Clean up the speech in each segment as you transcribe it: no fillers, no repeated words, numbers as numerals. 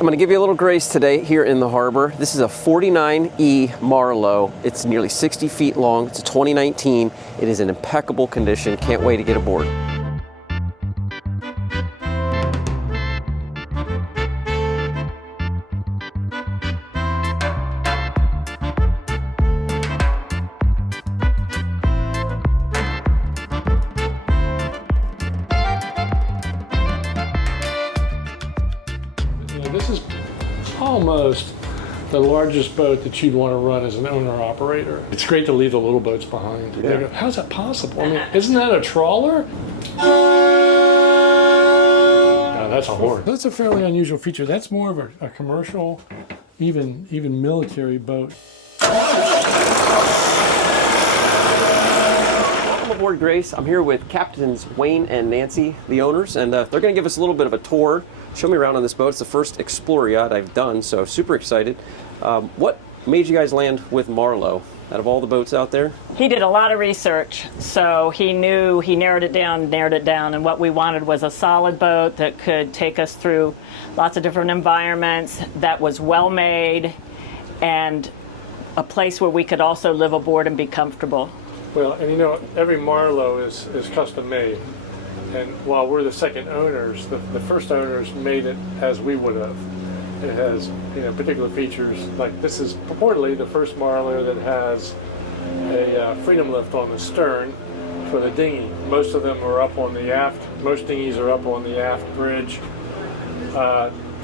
I'm going to give you a little grace today here in the harbor. This is a 49E Marlow. It's nearly 60 feet long. It's a 2019. It is in impeccable condition. Can't wait to get aboard. This is almost the largest boat that you'd want to run as an owner-operator. It's great to leave the little boats behind. Yeah. They go, how's that possible? I mean, isn't that a trawler? No, that's a horse. That's a fairly unusual feature. That's more of a commercial, even military boat. Welcome aboard, Grace. I'm here with Captains Wayne and Nancy, the owners, and they're going to give us a little bit of a tour. Show me around on this boat. It's the first Explorer yacht I've done, so super excited. What made you guys land with Marlow out of all the boats out there? He did a lot of research, so he knew, he narrowed it down, and what we wanted was a solid boat that could take us through lots of different environments, that was well made, and a place where we could also live aboard and be comfortable. Well, and you know, every Marlow is custom made. And while we're the second owners, the first owners made it as we would have. It has, you know, particular features. Like this is purportedly the first Marlow that has a freedom lift on the stern for the dinghy. Most of them are up on the aft. Most dinghies are up on the aft bridge.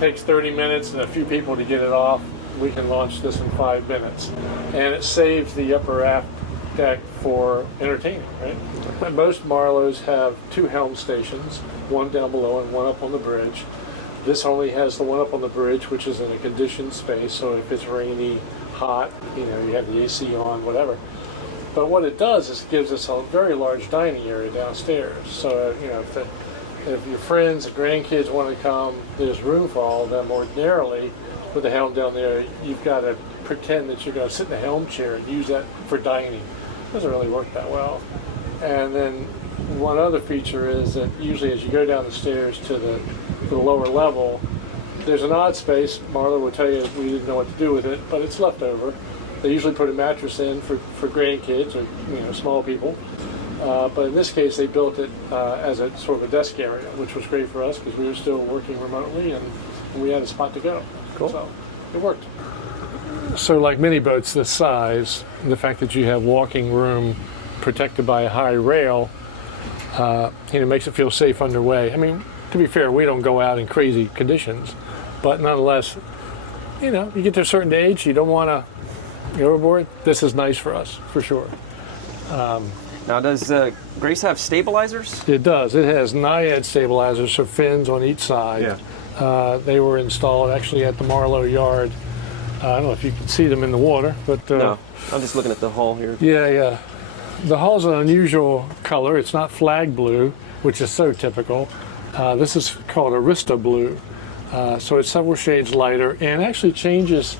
Takes 30 minutes and a few people to get it off. We can launch this in 5 minutes, and it saves the upper aft deck for entertaining, right? Most Marlows have 2 helm stations, one down below and one up on the bridge. This only has the one up on the bridge, which is in a conditioned space, so if it's rainy, hot, you know, you have the AC on, whatever. But what it does is it gives us a very large dining area downstairs. So, you know, if your friends and grandkids want to come, there's room for all of them. Ordinarily, with the helm down there, you've got to pretend that you're going to sit in the helm chair and use that for dining. Doesn't really work that well. And then one other feature is that usually as you go down the stairs to the lower level, there's an odd space. Marlow will tell you we didn't know what to do with it, but it's left over. They usually put a mattress in for grandkids or, you know, small people. But in this case, they built it as a sort of a desk area, which was great for us because we were still working remotely and we had a spot to go. Cool. So it worked. So like many boats this size, the fact that you have walking room protected by a high rail, you know, makes it feel safe underway. I mean, to be fair, we don't go out in crazy conditions, but nonetheless, you know, you get to a certain age, you don't want to go overboard. This is nice for us, for sure. Now, does Grace have stabilizers? It does. It has Naiad stabilizers, so fins on each side. Yeah. They were installed actually at the Marlow yard. I don't know if you can see them in the water, but... No, I'm just looking at the hull here. Yeah. The hull's an unusual color. It's not flag blue, which is so typical. This is called Arista blue. So it's several shades lighter and actually changes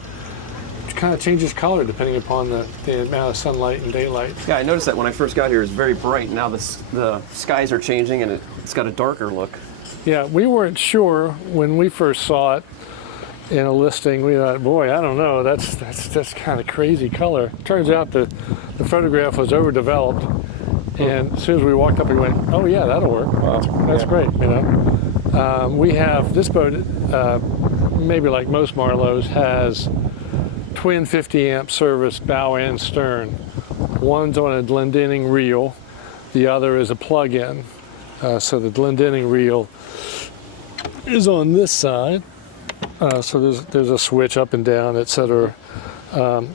color depending upon the amount of sunlight and daylight. Yeah, I noticed that when I first got here, it was very bright. Now the skies are changing and it's got a darker look. Yeah, we weren't sure when we first saw it in a listing. We thought, boy, I don't know, that's kind of crazy color. Turns out the photograph was overdeveloped, and as soon as we walked up, we went, oh yeah, that'll work. Wow. That's great, you know. We have this boat, maybe like most Marlows, has twin 50 amp service bow and stern. One's on a Glendinning reel, the other is a plug-in. So the Glendinning reel is on this side. So there's a switch up and down, etc.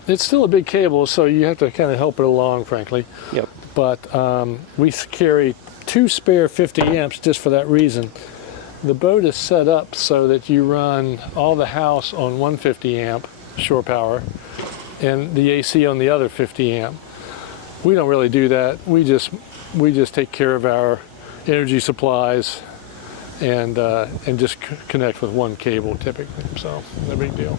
It's still a big cable, so you have to kind of help it along, frankly. Yep. But we carry 2 spare 50 amps just for that reason. The boat is set up so that you run all the house on 150 amp shore power and the AC on the other 50 amp. We don't really do that. We just take care of our energy supplies and just connect with one cable typically, so no big deal.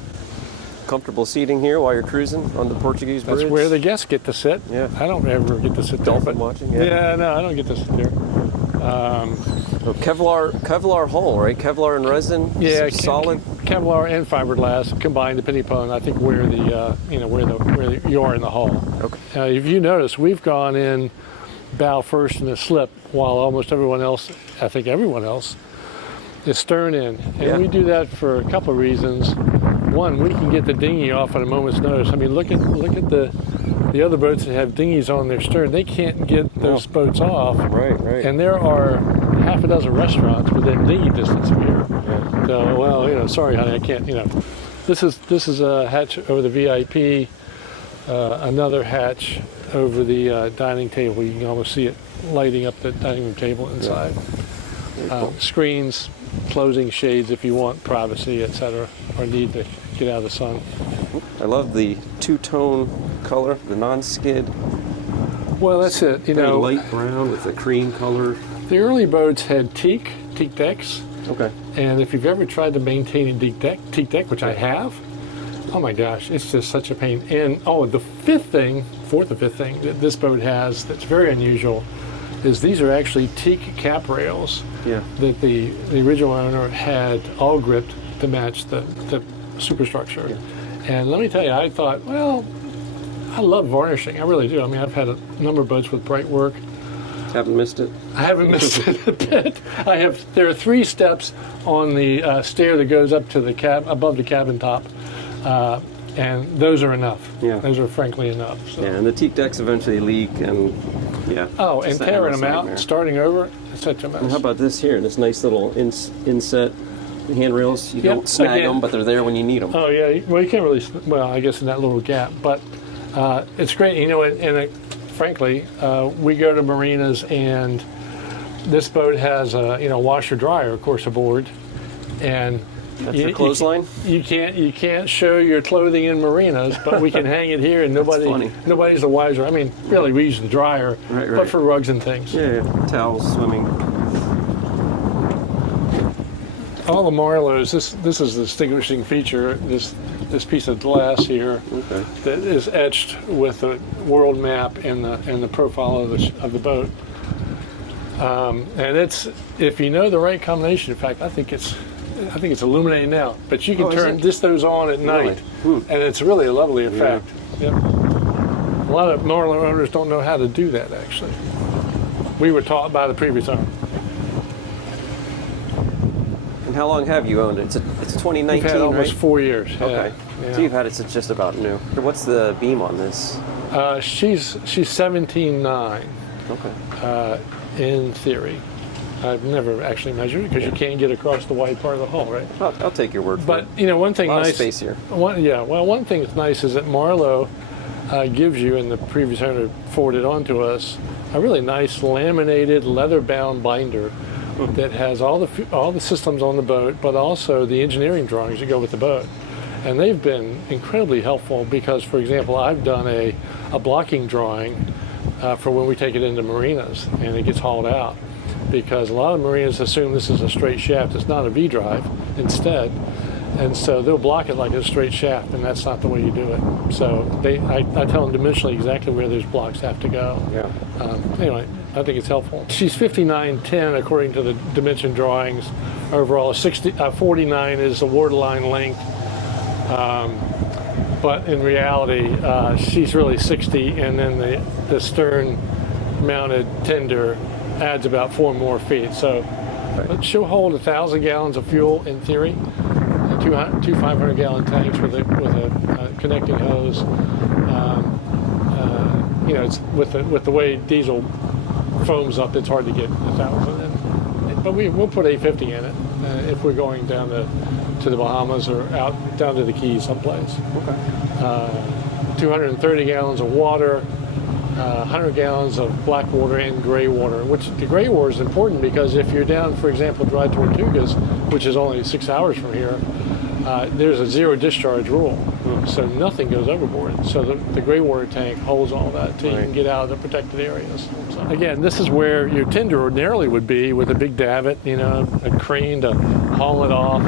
Comfortable seating here while you're cruising on the Portuguese bridge. That's where the guests get to sit. Yeah. I don't ever get to sit there. Dolphin watching. Yeah, no, I don't get to sit there. Kevlar hull, right? Kevlar and resin. Yeah, solid. Kevlar and fiberglass combined, depending upon I think where you are in the hull. Okay. If you notice, we've gone in bow first in the slip, while almost everyone else, I think everyone else, is stern in, and we do that for a couple of reasons. One, we can get the dinghy off at a moment's notice. I mean, look at the other boats that have dinghies on their stern. They can't get those boats off. Right. And there are half a dozen restaurants within dinghy distance of here. Yeah. So, well, sorry, honey, I can't. This is a hatch over the VIP, another hatch over the dining table. You can almost see it lighting up the dining room table inside. Yeah. Cool. Screens, closing shades if you want privacy, etc., or need to get out of the sun. I love the two-tone color, the non-skid. Well, that's it. Very light brown with a cream color. The early boats had teak decks. Okay. And if you've ever tried to maintain a teak deck, which I have, oh my gosh, it's just such a pain. And the fourth or fifth thing that this boat has that's very unusual is these are actually teak cap rails that the original owner had all gripped to match the superstructure. Yeah. And let me tell you, I thought, well, I love varnishing. I really do. I mean, I've had a number of boats with bright work. Haven't missed it? I haven't missed it a bit. There are 3 steps on the stair that goes up to the above the cabin top. And those are enough. Yeah. Those are frankly enough. So. Yeah, and the teak decks eventually leak and and tearing them out, starting over, it's such a mess. And how about this here? This nice little inset handrails. You don't snag them, but they're there when you need them. Oh yeah, well you can't really, I guess in that little gap, but it's great. Frankly, we go to marinas and this boat has a washer dryer, of course, aboard, and that's your clothesline. You can't show your clothing in marinas, but we can hang it here, and nobody's the wiser. I mean, really, we use the dryer, but for rugs and things. Yeah, towels, swimming. All the Marlows. This is the distinguishing feature. This piece of glass here that is etched with the world map and the profile of the boat. And it's, if you know the right combination. In fact, I think it's illuminating now. But you can turn those on at night, and it's really a lovely effect. Yeah. Yep. A lot of Marlow owners don't know how to do that. Actually, we were taught by the previous owner. And how long have you owned it? It's 2019, We've had almost 4 years. Okay. Yeah. So you've had it since just about new. What's the beam on this? She's 17.9. Okay. In theory. I've never actually measured it because you can't get across the wide part of the hull, right? I'll take your word for it. But one thing nice. A lot nice. Of space here. One thing that's nice is that Marlow gives you, and the previous owner forwarded on to us, a really nice laminated leather-bound binder that has all the systems on the boat, but also the engineering drawings that go with the boat. And they've been incredibly helpful because, for example, I've done a blocking drawing for when we take it into marinas and it gets hauled out, because a lot of marinas assume this is a straight shaft. It's not a V-drive instead, and so they'll block it like a straight shaft, and that's not the way you do it. So I tell them dimensionally exactly where those blocks have to go. Yeah. Anyway, I think it's helpful. She's 59.10 according to the dimension drawings. Overall, 49 is the waterline length. But in reality, she's really 60, and then the stern-mounted tender adds about 4 more feet. So she'll hold 1,000 gallons of fuel in theory, two 500-gallon tanks with a connecting hose. It's with the way diesel foams up, it's hard to get 1,000 in. But we'll put 850 in it if we're going down to the Bahamas or out down to the Keys someplace. Okay. 230 gallons of water, 100 gallons of black water and gray water, which the gray water is important because if you're down, for example, Dry Tortugas, which is only 6 hours from here, there's a zero discharge rule. So nothing goes overboard. So the gray water tank holds all that till you can get out of the protected areas. So, again, this is where your tender ordinarily would be with a big davit, a crane to haul it off.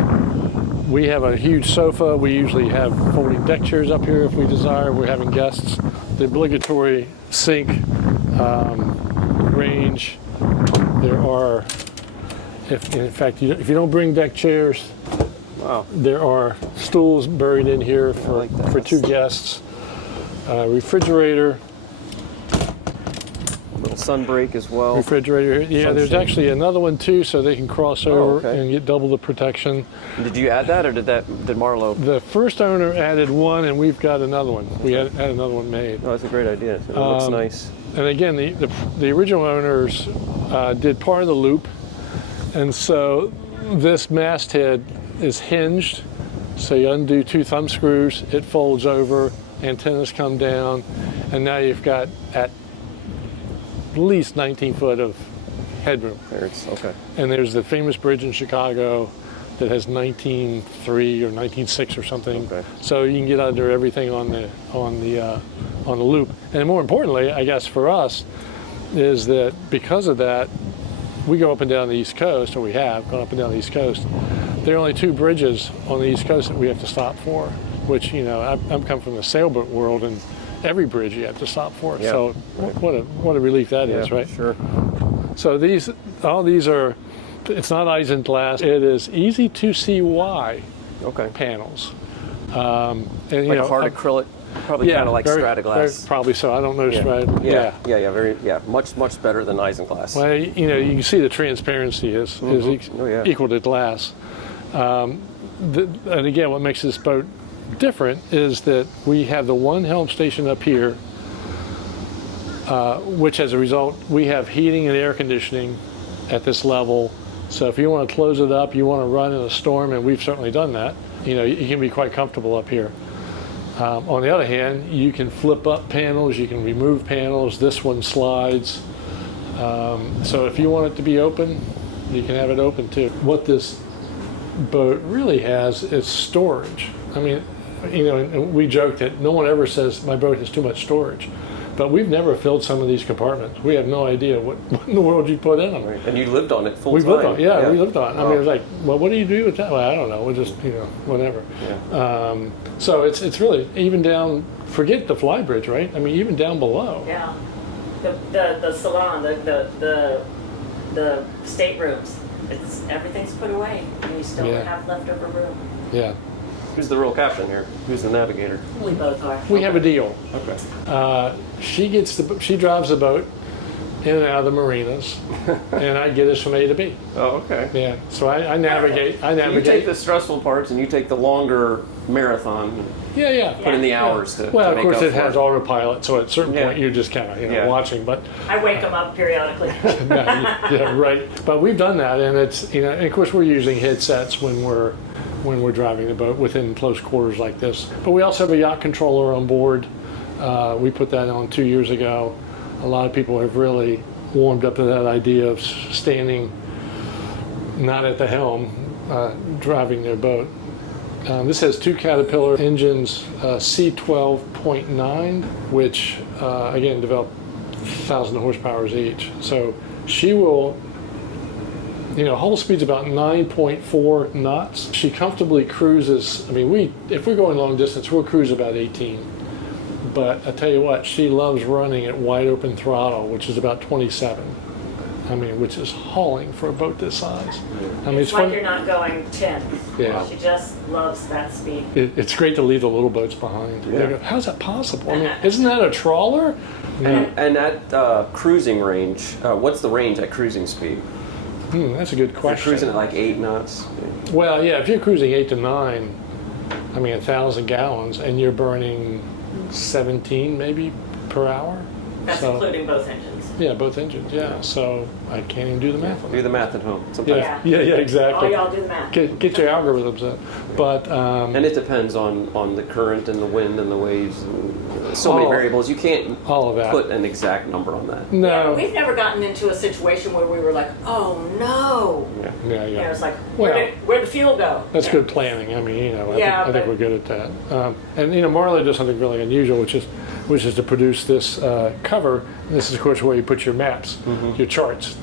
We have a huge sofa. We usually have folding deck chairs up here if we desire. We're having guests. The obligatory sink, range, There are, in fact, if you don't bring deck chairs, Wow. there are stools buried in here like that. for 2 guests. Refrigerator. Little sun break as well. Refrigerator. Yeah, there's Sunshade. actually another one too, so they can cross over okay. and get double the protection. Did you add that, or did Marlow? The first owner added one, and we've got another one. We had another one made. Oh, that's a great idea. It looks nice. And again, the original owners did part of the loop, and so this masthead is hinged. So you undo 2 thumb screws, it folds over, antennas come down, and now you've got at least 19 foot of headroom. There it's okay. And there's the famous bridge in Chicago that has 19.3 or 19.6 or something. Okay. So you can get under everything on the loop. And more importantly, I guess for us, is that because of that, we go up and down the East Coast, or we have gone up and down the East Coast. There are only 2 bridges on the East Coast that we have to stop for, which, you know, I'm come from the sailboat world, and every bridge you have to stop for. Yeah. So what a relief that is, right? Sure. So all these are, it's not isinglass. It is easy to see why Okay. panels. And, you Like know, a hard acrylic, probably kind of like Strataglass. Probably so. I don't know. Yeah. Much better than isinglass. Well, you know, you can see the transparency is Oh, yeah. equal to glass. And again, what makes this boat different is that we have the one helm station up here, which as a result, we have heating and air conditioning at this level. So if you want to close it up, you want to run in a storm, and we've certainly done that, you know, you can be quite comfortable up here. On the other hand, you can flip up panels, you can remove panels. This one slides. So if you want it to be open, you can have it open too. What this boat really has is storage. I mean, you know, and we joke that no one ever says my boat has too much storage, but we've never filled some of these compartments. We have no idea what in the world you put in them. Right. And you lived on it full We've time. lived on it. Yeah, we lived on it. I mean, Oh. it was like, well, what do you do with that? Well, I don't know. We'll just, you know, whatever. Yeah. So it's really even down. Forget the fly bridge, right? I mean, even down below. Yeah. The salon, the staterooms, everything's put away, and you still Yeah. have leftover room. Yeah. Who's the real captain here? Who's the navigator? We both are. We have a deal. Okay. She drives the boat in and out of the marinas, and I get us from A to B. Oh, okay. Yeah. So I navigate. You take the stressful parts, and you take the longer marathon. Yeah. Put in the hours to. Well, to of make course, up it for has autopilot, so at a certain Yeah. point you're just kind of Yeah. watching. But I wake them up periodically. yeah, right. But we've done that, and it's and of course we're using headsets when we're driving the boat within close quarters like this. But we also have a yacht controller on board. We put that on 2 years ago. A lot of people have really warmed up to that idea of standing not at the helm, driving their boat. This has 2 Caterpillar engines, C12.9, which again develop 1,000 horsepower each. So she will, you know, hull speed's about 9.4 knots. She comfortably cruises. I mean, if we're going long distance, we'll cruise about 18. But I tell you what, she loves running at wide open throttle, which is about 27. I mean, which is hauling for a boat this size. I mean, It's like fun. you're not going 10. Yeah. She just loves that speed. It's great to leave the little boats behind. Yeah. They go, how's that possible? I mean, isn't that a trawler? And at cruising range, what's the range at cruising speed? That's a good You're question. cruising at like 8 knots. Well, yeah, if you're cruising 8 to 9, I mean, 1,000 gallons, and you're burning 17 maybe per hour. That's So- including both engines. Yeah, both engines. Yeah, so I can't even do the math on Do that. the math at home. Sometimes. Yeah, All exactly. y'all do the math. Get your algorithms up, but And it depends on the current and the wind and the waves and so many All- variables. You can't all of that. put an exact number on that. Yeah, No. we've never gotten into a situation where we were like, oh no. Yeah, You know, it's like, Well- where'd the fuel go? That's good planning. I mean, you know, Yeah, I think but- we're good at that. And you know, Marlow does something really unusual, which is to produce this cover. And this is, of course, where you put your maps, your charts.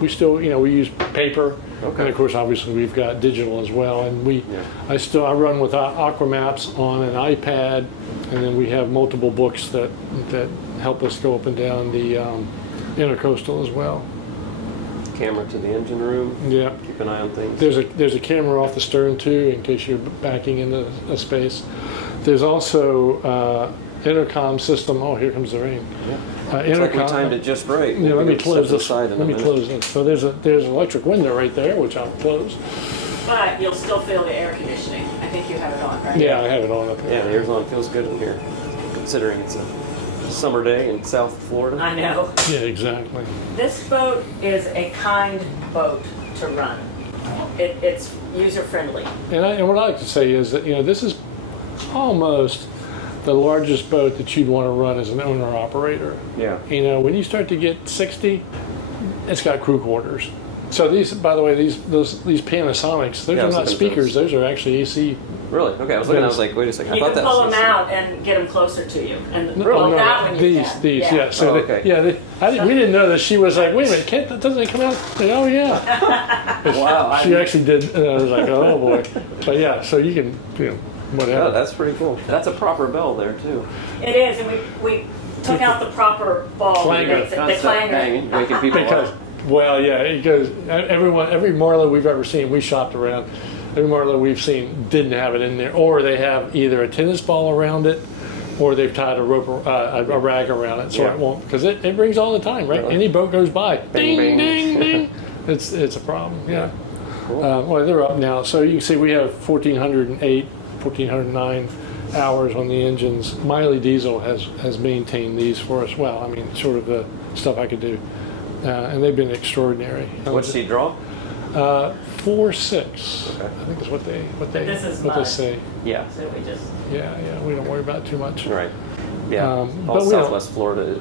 We still, you know, we use paper, and of course, obviously, we've got digital as well. And I run with Aqua Maps on an iPad, and then we have multiple books that help us go up and down the intercoastal as well. camera to the engine room. Yeah. Keep an eye on things. There's a camera off the stern too, in case you're backing into a space. There's also intercom system. Oh, here comes the rain. Yeah. Intercom. Like we timed it just right. Yeah, let me close this. Let me close this. So there's an electric window right there, which I'll close. But you'll still feel the air conditioning. I think you have it on, right? Yeah, I have it on up Yeah, there. the air's on. Feels good in here, considering it's a summer day in South Florida. I know. Yeah, exactly. This boat is a kind boat to run. It's user friendly. And what I like to say is that this is almost the largest boat that you'd want to run as an owner operator. Yeah. When you start to get 60, it's got crew quarters. So these, by the way, these Panasonics, those Yeah, I are was not looking at speakers. Those are actually AC. Really? Okay. I was looking. I was like, wait a second. I You thought can that pull was them out and get them closer to you. And Oh, no, that one you these, can. yeah. So Oh, okay. we didn't know that. She was like, wait a minute, doesn't it come out? Like, oh yeah. Wow. She actually did. And I was like, oh boy. But yeah, so you can, whatever. Oh, that's pretty cool. That's a proper bell there too. It is, and we took out the proper ball. Clanger. The Constant clanger. banging, waking people Because, up. well, yeah, it goes. Every Marlow we've ever seen, we shopped around. Every Marlow we've seen didn't have it in there, or they have either a tennis ball around it, or they've tied a rope, a rag around it, so Yeah. it won't. Because it rings all the time, right? Really? Any boat goes by, Bing, ding, bing. ding, ding. It's a problem. Yeah. Cool. Well, they're up now, so you can see we have 1,408, 1,409 hours on the engines. Miley Diesel has maintained these for us well. I mean, sort of the stuff I could do. And they've been extraordinary. What's she draw? 4.6. Okay. I think is what they this is what they mud. say. Yeah. So we just. Yeah, we don't worry about it too much. Right. Yeah. But All we don't- Southwest Florida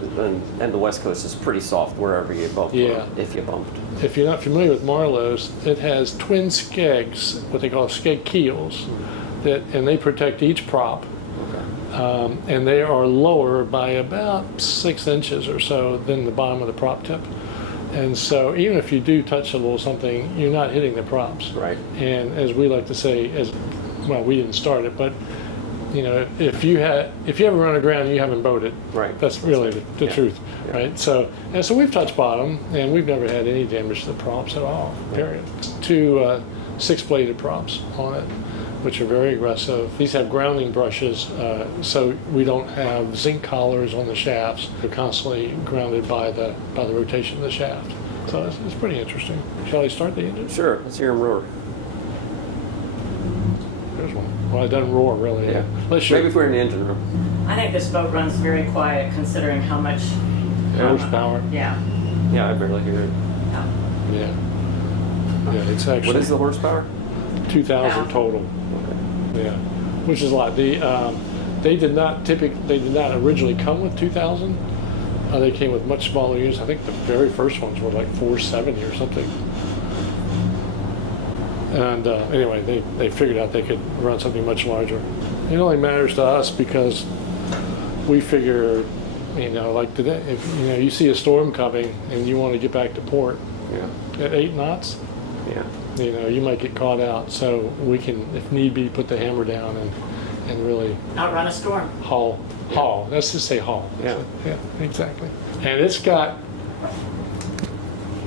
and the West Coast is pretty soft wherever you bump. Yeah. If you bumped. If you're not familiar with Marlow's, it has twin skegs, what they call skeg keels, and they protect each prop. Okay. And they are lower by about 6 inches or so than the bottom of the prop tip. And so even if you do touch a little something, you're not hitting the props. Right. And as we like to say, we didn't start it, but if you ever run aground, you haven't boated. Right. That's really the Yeah. truth, Yeah. right? So we've touched bottom, and we've never had any damage to the props at all. Period. 2 6-bladed props on it, which are very aggressive. These have grounding brushes, so we don't have zinc collars on the shafts. They're constantly grounded by the rotation of the shaft. So it's pretty interesting. Shall I start the engine? Sure. Let's hear him roar. There's one. Well, it doesn't roar really. Yeah. Let's Maybe if we're in the engine room. I think this boat runs very quiet considering how much. horsepower. Yeah. Yeah, I barely hear it. Yeah. Yeah, it's actually What is the horsepower? 2,000 total. Okay. Yeah, which is a lot. They did not originally come with 2,000. They came with much smaller units. I think the very first ones were like 470 or something. And anyway, they figured out they could run something much larger. It only matters to us because we figure, like today, if you see a storm coming and you want to get back to port Yeah. at 8 knots, Yeah. you might get caught out. So we can, if need be, put the hammer down and really Outrun a storm. haul. Let's just say haul. Yeah. Yeah, exactly. And it's got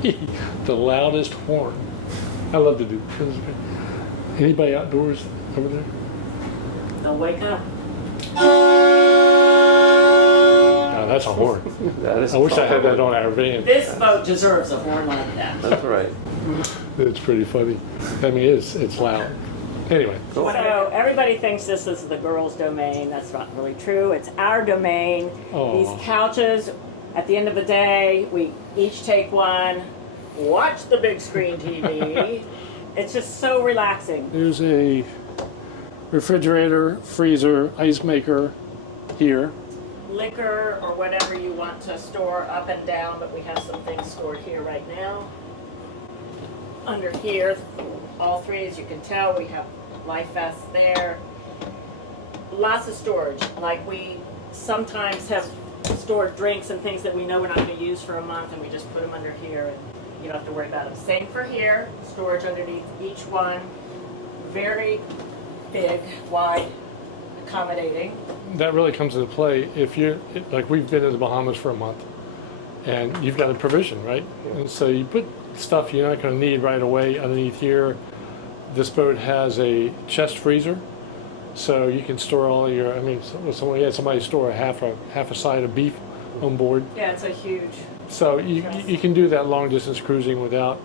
the loudest horn. I love to do. Anybody outdoors over there? They'll wake up. Oh, that's a horn. That is. I wish I had that on our van. This boat deserves a horn like that. That's right. It's pretty funny. I mean, it's loud. Anyway, Cool. So everybody thinks this is the girls' domain. That's not really true. It's our domain. Aw. These couches, at the end of the day, we each take one, watch the big screen TV. It's just so relaxing. there's a refrigerator, freezer, ice maker here. Liquor or whatever you want to store up and down, but we have some things stored here right now. Under here, all three, as you can tell, we have life vests there. Lots of storage. Like we sometimes have stored drinks and things that we know we're not going to use for a month, and we just put them under here, and you don't have to worry about them. Same for here. Storage underneath each one. Very big, wide, accommodating. That really comes into play if like we've been in the Bahamas for a month and you've got a provision, right? And so you put stuff you're not going to need right away underneath here. This boat has a chest freezer, so you can store all your. I mean, somebody store half a side of beef on board. Yeah, it's a huge. So you can do that long distance cruising without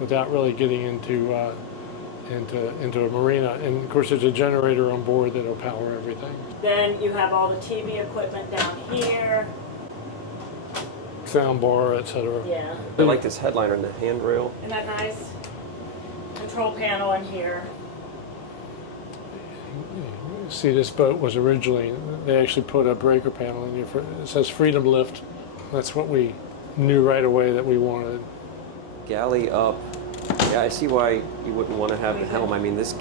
really getting into a marina. And of course, there's a generator on board that'll power everything. Then you have all the TV equipment down here. Sound bar, etc. Yeah. I like this headliner and the handrail. Isn't that nice? Control panel in here. See, this boat was originally, they actually put a breaker panel in here. It says Freedom Lift. That's what we knew right away that we wanted. Galley up. Yeah, I see why you wouldn't want to have the helm. I mean, this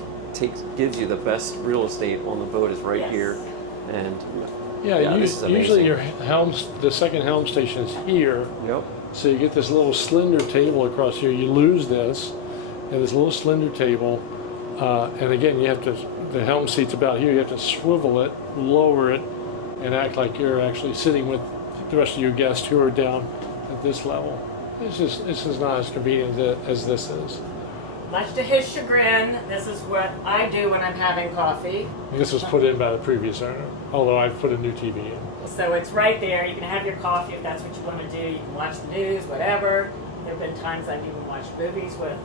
gives you the best real estate on the boat is right Yes. here. And this is usually your the second helm station is here. Yep. So you get this little slender table across here. You lose this, and this little slender table. And again, you have to, the helm seat's about here. You have to swivel it, lower it, and act like you're actually sitting with the rest of your guests who are down at this level. This is not as convenient as this is. Much to his chagrin, this is what I do when I'm having coffee. This was put in by the previous owner, although I've put a new TV in. So it's right there. You can have your coffee if that's what you want to do. You can watch the news, whatever. There have been times I've even watched movies with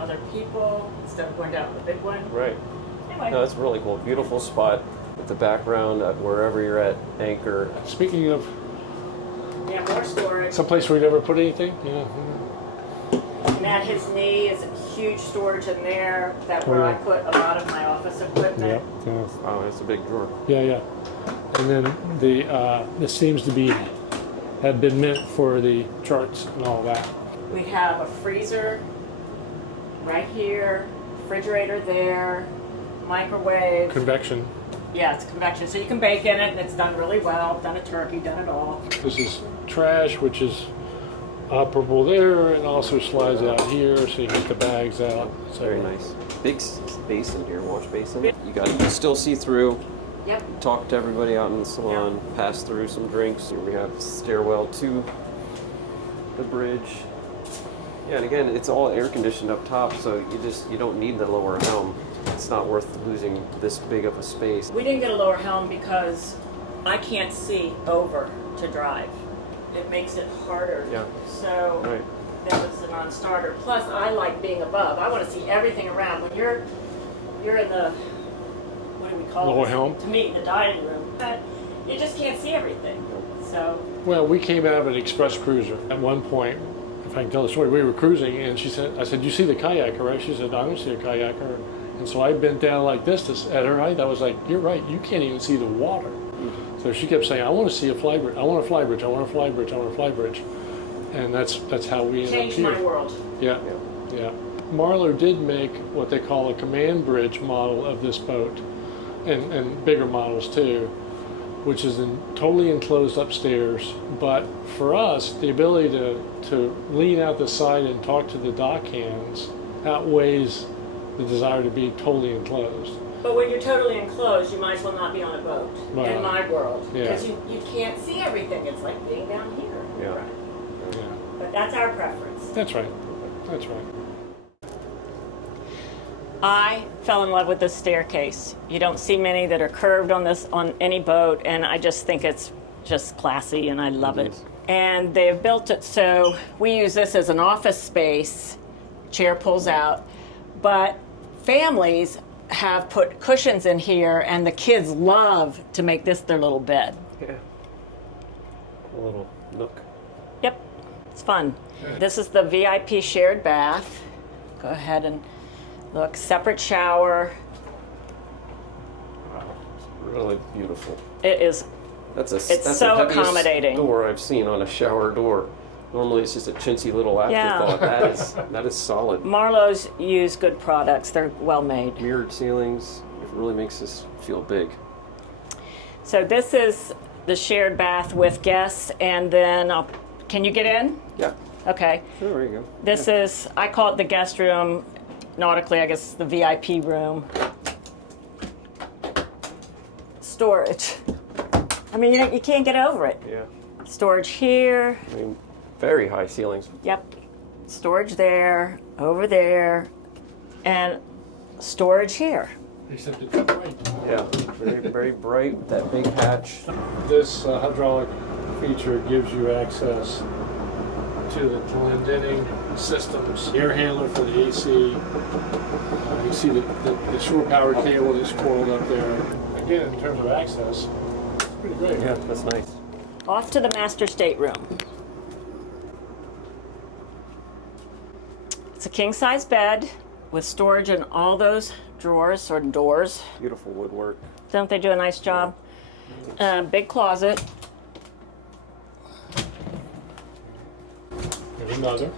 other people instead of going down to the big one. Right. Anyway. No, it's really cool. Beautiful spot with the background at wherever you're at anchor. Speaking of Yeah, more storage. someplace where we never put anything, yeah. And at his knee is huge storage in there. That where I put a lot of my office equipment. Oh, it's a big drawer. Yeah. And then this seems to have been meant for the charts and all that. We have a freezer right here, refrigerator there, microwave. Convection. Yeah, it's convection, so you can bake in it, and it's done really well. Done a turkey, done it all. This is trash, which is operable there, and also slides out here, so you get the bags out. So Very nice. Big basin here, wash basin. You can still see through. Yep. Talk to everybody out in the salon. Pass through some drinks. Here we have stairwell to the bridge. Yeah, and again, it's all air conditioned up top, so you don't need the lower helm. It's not worth losing this big of a space. We didn't get a lower helm because I can't see over to drive. It makes it harder. Yeah. So Right. that was a non-starter. Plus, I like being above. I want to see everything around. When you're in the, what do we call it? Lower helm? To meet in the dining room. But you just can't see everything. So Well, we came out of an express cruiser. At one point, if I can tell the story, we were cruising, and I said, you see the kayaker, right? She said, I don't see a kayaker. And so I bent down like this at her height. I was like, you're right, you can't even see the water. So she kept saying, I want to see a fly bridge. I want a fly bridge. I want a fly bridge. I want a fly bridge. And that's how we ended up changed here. my world. Yeah. Marlow did make what they call a command bridge model of this boat, and bigger models too, which is totally enclosed upstairs. But for us, the ability to lean out the side and talk to the dock hands outweighs the desire to be totally enclosed. But when you're totally enclosed, you might as well not be on a boat, Right. in my world. Yeah. Because you can't see everything. It's like being down here. Yeah. Yeah. But that's our preference. That's right. I fell in love with this staircase. You don't see many that are curved on any boat, and I just think it's just classy, and I love it. And they've built it so we use this as an office space. Chair pulls out, but families have put cushions in here, and the kids love to make this their little bed. Yeah. A little nook. Yep, it's fun. This is the VIP shared bath. Go ahead and look, separate shower. Wow. It's really beautiful. It is. That's It's the so heaviest accommodating. door I've seen on a shower door. Normally it's just a chintzy little afterthought. That is solid. Marlow's use good products. They're well made. Mirrored ceilings. It really makes this feel big. So this is the shared bath with guests, and then can you get in? Yeah. Okay. Oh, there you go. This is, I call it the guest room. Nautically, I guess the VIP room. Storage. I mean, you can't get over it. Yeah. Storage here. I mean, very high ceilings. Yep. storage there, over there, and storage here. Except it's bright. Yeah, very, very bright, that big hatch. This hydraulic feature gives you access to the Glendenning systems, air handler for the AC. You see the shore power cable that's coiled up there. Again, in terms of access, it's pretty great. Yeah, that's nice. Off to the master stateroom. It's a king-size bed with storage in all those drawers or doors. Beautiful woodwork. Don't they do a nice job? Big closet. There's another.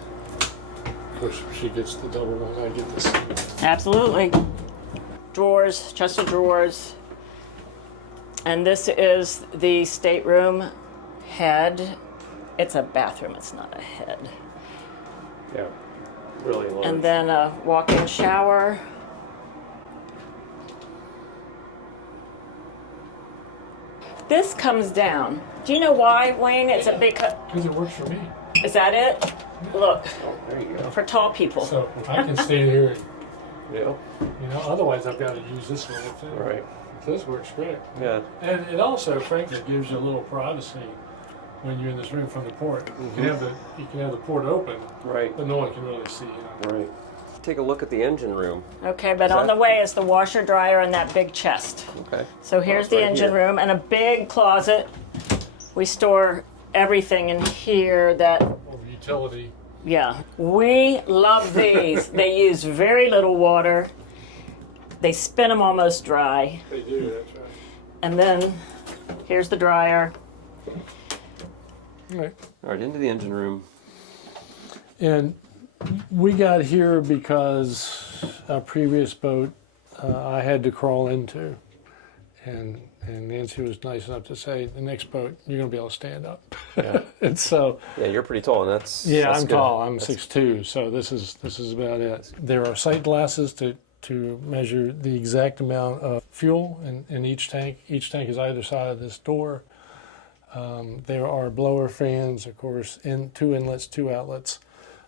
Of course, she gets the double one. I get this. Absolutely. Drawers, chest of drawers. And this is the stateroom head. It's a bathroom, it's not a head. Yeah, really large. And then a walk-in shower. This comes down. Do you know why, Wayne? It's a big Because it works for me. Is that it? Look, Oh, there you go. for tall people. So I can stand here and, Yeah, otherwise I've got to use this one too. right. This works great. Yeah, And it also, frankly, gives you a little privacy when you're in this room from the port. You can have the port open, right, but no one can really see. right. Take a look at the engine room. Okay, but Is on that- the way is the washer, dryer, and that big chest. Okay. So here's it's the right engine here. room and a big closet. We store everything in here that, Or utility. yeah. We love these. They use very little water. They spin them almost dry. They do, that's right. And then here's the dryer. Right. All right, into the engine room. And we got here because a previous boat I had to crawl into. And Nancy was nice enough to say, the next boat, you're going to be able to stand up. Yeah. And so, Yeah, you're pretty tall, and that's yeah, that's I'm good. tall. I'm That's- 6'2", so this is about it. There are sight glasses to measure the exact amount of fuel in each tank. Each tank is either side of this door. There are blower fans, of course, in 2 inlets, 2 outlets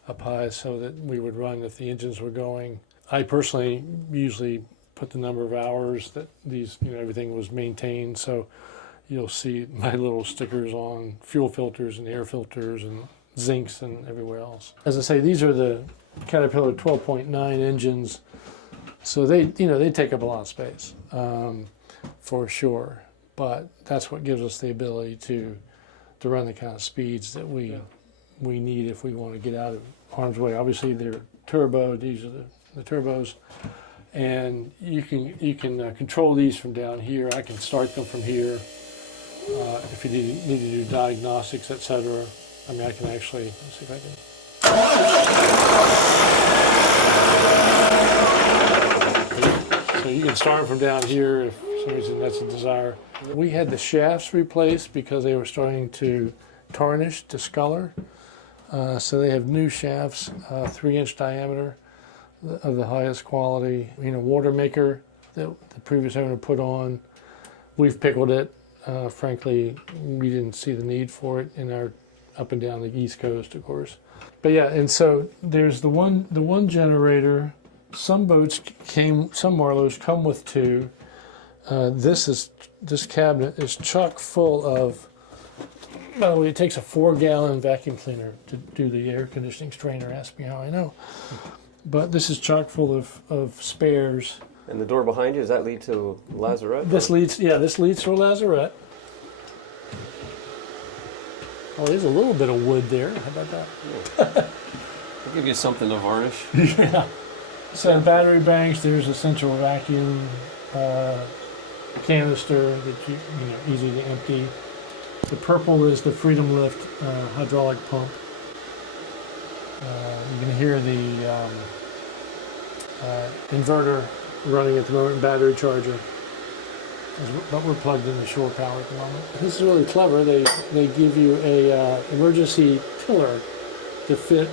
up high, so that we would run if the engines were going. I personally usually put the number of hours that these, everything was maintained. So you'll see my little stickers on fuel filters and air filters and zincs and everywhere else. As I say, these are the Caterpillar 12.9 engines. So they take up a lot of space, for sure. But that's what gives us the ability to run the kind of speeds that we need if we want to get out of harm's way. Obviously, they're turbo. These are the turbos, and you can control these from down here. I can start them from here if you need to do diagnostics, etc. I mean, I can actually, let's see if I can. So you can start from down here if for some reason that's a desire. We had the shafts replaced because they were starting to tarnish, discolor. So they have new shafts, 3-inch diameter of the highest quality. Water maker that the previous owner put on. We've pickled it. Frankly, we didn't see the need for it in our up and down the East Coast, of course. But yeah, and so there's the one generator. Some boats some Marlows come with 2. This cabinet is chock full of. By the way, it takes a 4-gallon vacuum cleaner to do the air conditioning strainer. Ask me how I know. But this is chock full of spares. And the door behind you, does that lead to Lazarette? This leads to a lazarette. Oh, there's a little bit of wood there. How about that? I'll give you something to varnish. Yeah. So battery banks. There's a central vacuum canister that easy to empty. The purple is the Freedom Lift hydraulic pump. You can hear the inverter running at the moment, battery charger. But we're plugged into shore power at the moment. This is really clever. They give you a emergency pillar to fit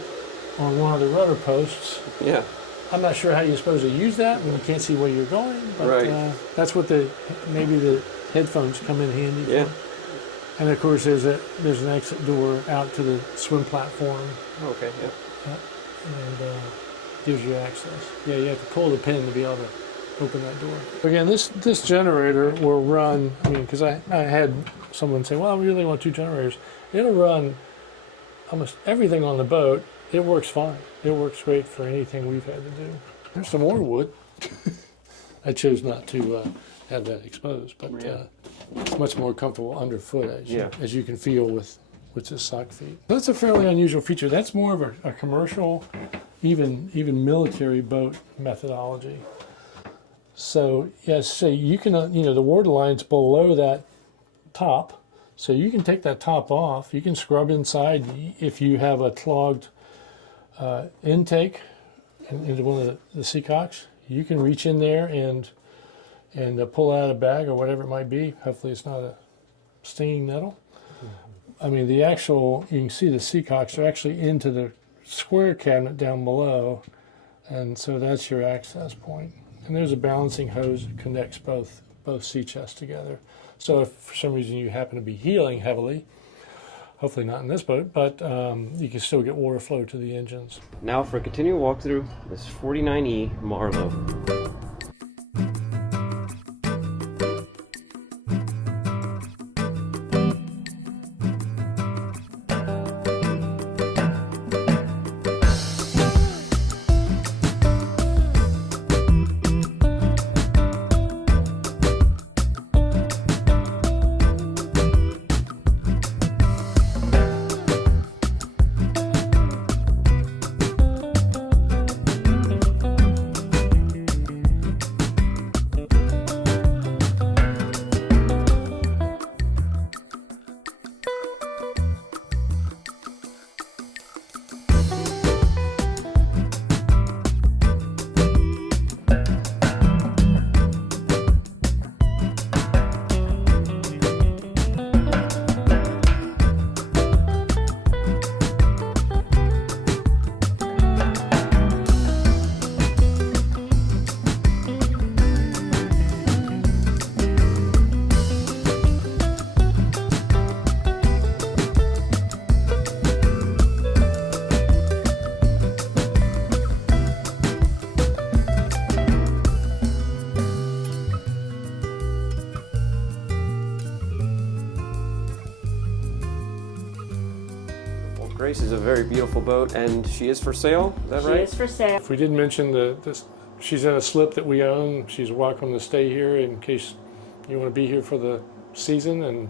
on one of the rudder posts. Yeah. I'm not sure how you're supposed to use that when you can't see where you're going, but Right. That's what maybe the headphones come in handy Yeah. for. And of course, there's an exit door out to the swim platform. Okay. Yeah. and gives you access. Yeah, you have to pull the pin to be able to open that door. Again, this generator will run, I mean, because I had someone say, well, I really want 2 generators. It'll run almost everything on the boat. It works fine. It works great for anything we've had to do. There's some more wood. I chose not to have that exposed, but it's much more comfortable underfoot as you can feel with the sock feet. That's a fairly unusual feature. That's more of a commercial, even military boat methodology. So yes, say you can the water line's below that top, so you can take that top off. You can scrub inside if you have a clogged intake into one of the seacocks. You can reach in there and pull out a bag or whatever it might be. Hopefully it's not a stinging nettle. I mean, you can see the seacocks are actually into the square cabinet down below, and so that's your access point. And there's a balancing hose that connects both sea chests together. So if for some reason you happen to be heeling heavily, hopefully not in this boat, but you can still get water flow to the engines. Now for a continual walkthrough, this 49E Marlow. Grace is a very beautiful boat, and she is for sale. Is that right? She is for sale. If we didn't mention she's in a slip that we own. She's welcome to stay here in case you want to be here for the season and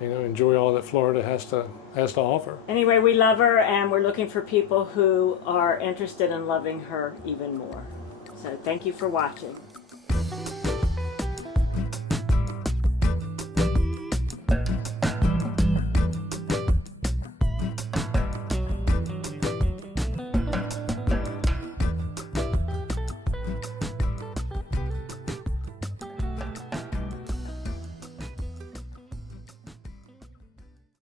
enjoy all that Florida has to offer. Anyway, we love her, and we're looking for people who are interested in loving her even more. So thank you for watching.